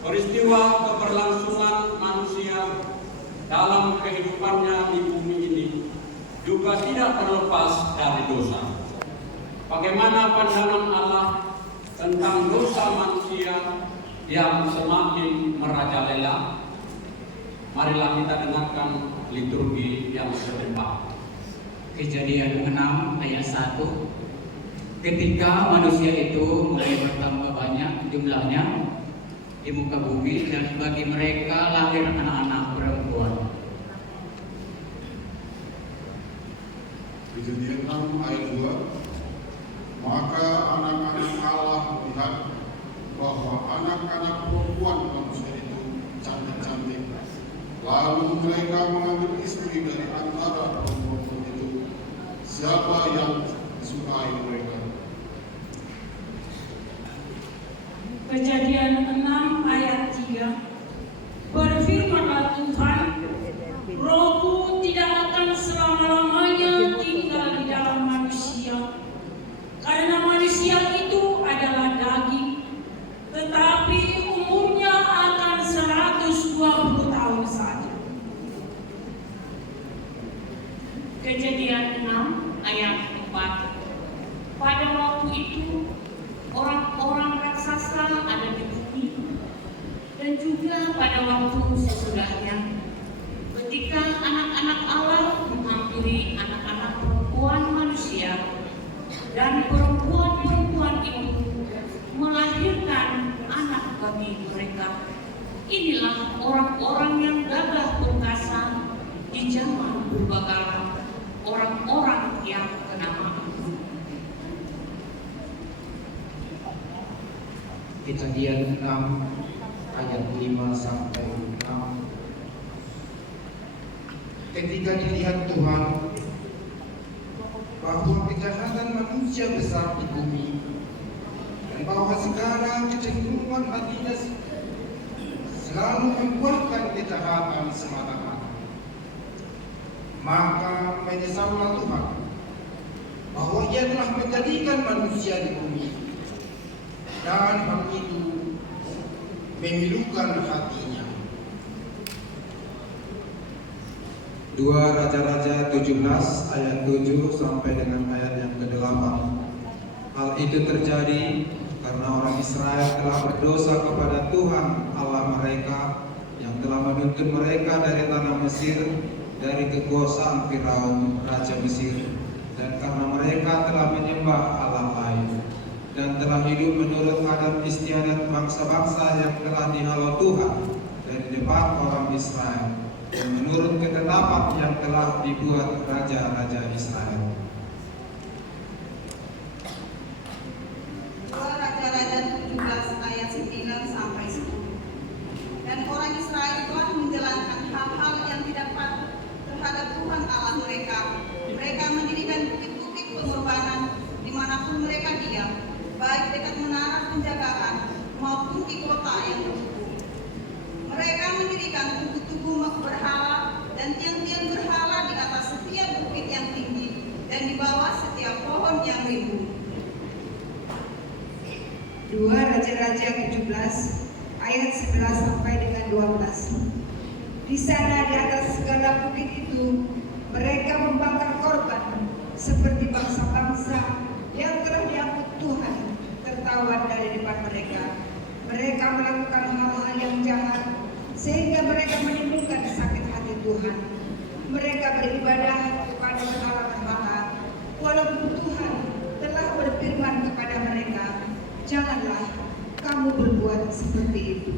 Peristiwa keberlangsungan manusia dalam kehidupannya di bumi ini juga tidak terlepas dari dosa. Bagaimana pandangan Allah tentang dosa manusia yang semakin merajalela? Marilah kita dengarkan liturgi yang sedepa. Kejadian 6 ayat 1. Ketika manusia itu mulai bertambah banyak jumlahnya di muka bumi, dan bagi mereka lahir anak-anak perempuan. Kejadian 6 ayat 2. Maka anak-anak Allah melihat bahwa anak-anak perempuan manusia itu cantik-cantik. Lalu mereka mengambil istri dari antara perempuan itu, siapa yang disukai mereka. Kejadian 6 ayat 3. Berfirmanlah Tuhan, Rohku tidak akan selama-lamanya tinggal di dalam manusia, karena manusia itu adalah daging, tetapi umurnya akan 120 tahun saja. Kejadian 6 ayat 4. Pada waktu itu orang-orang raksasa ada di bumi, dan juga pada waktu sesudahnya, ketika anak-anak Allah menghampiri anak-anak perempuan manusia, dan perempuan-perempuan itu melahirkan anak bagi mereka. Inilah orang-orang yang gagah perkasa di zaman purbakala, orang-orang yang kenamaan. Kejadian 6 ayat 5 sampai 6. Ketika dilihat Tuhan bahwa kejahatan manusia besar di bumi, dan bahwa segala kecenderungan hatinya selalu membuahkan kejahatan semata-mata, maka menyesallah Tuhan bahwa Ia telah menjadikan manusia di bumi, dan hal itu memilukan hatinya. 2 Raja-Raja 17 ayat 7 sampai dengan ayat yang ke-8. Hal itu terjadi karena orang Israel telah berdosa kepada Tuhan Allah mereka, yang telah menuntun mereka dari tanah Mesir, dari kekuasaan Firaun Raja Mesir, dan karena mereka telah menyembah Allah lain, dan telah hidup menurut adat istiadat bangsa-bangsa yang telah dihalau Tuhan dari depan orang Israel, dan menurut ketetapan yang telah dibuat raja-raja Israel. 2 Raja-Raja 17 ayat 9 sampai 10. Dan orang Israel telah menjalankan hal-hal yang tidak patut terhadap Tuhan Allah mereka. Mereka mendirikan bukit-bukit pengorbanan dimanapun mereka diam, baik dekat menara penjagaan maupun di kota yang berkubu. Mereka mendirikan tugu-tugu berhala dan tiang-tiang berhala di atas setiap bukit yang tinggi dan di bawah setiap pohon yang rimbun. 2 Raja-Raja 17 ayat 11 sampai dengan 12. Di sana di atas segala bukit itu mereka membakar korban seperti bangsa-bangsa yang telah diangkut Tuhan tertawan dari depan mereka. Mereka melakukan hal-hal yang jahat sehingga mereka menimbulkan sakit hati Tuhan. Mereka beribadah kepada berhala-berhala walaupun Tuhan telah berfirman kepada mereka, janganlah kamu berbuat seperti itu.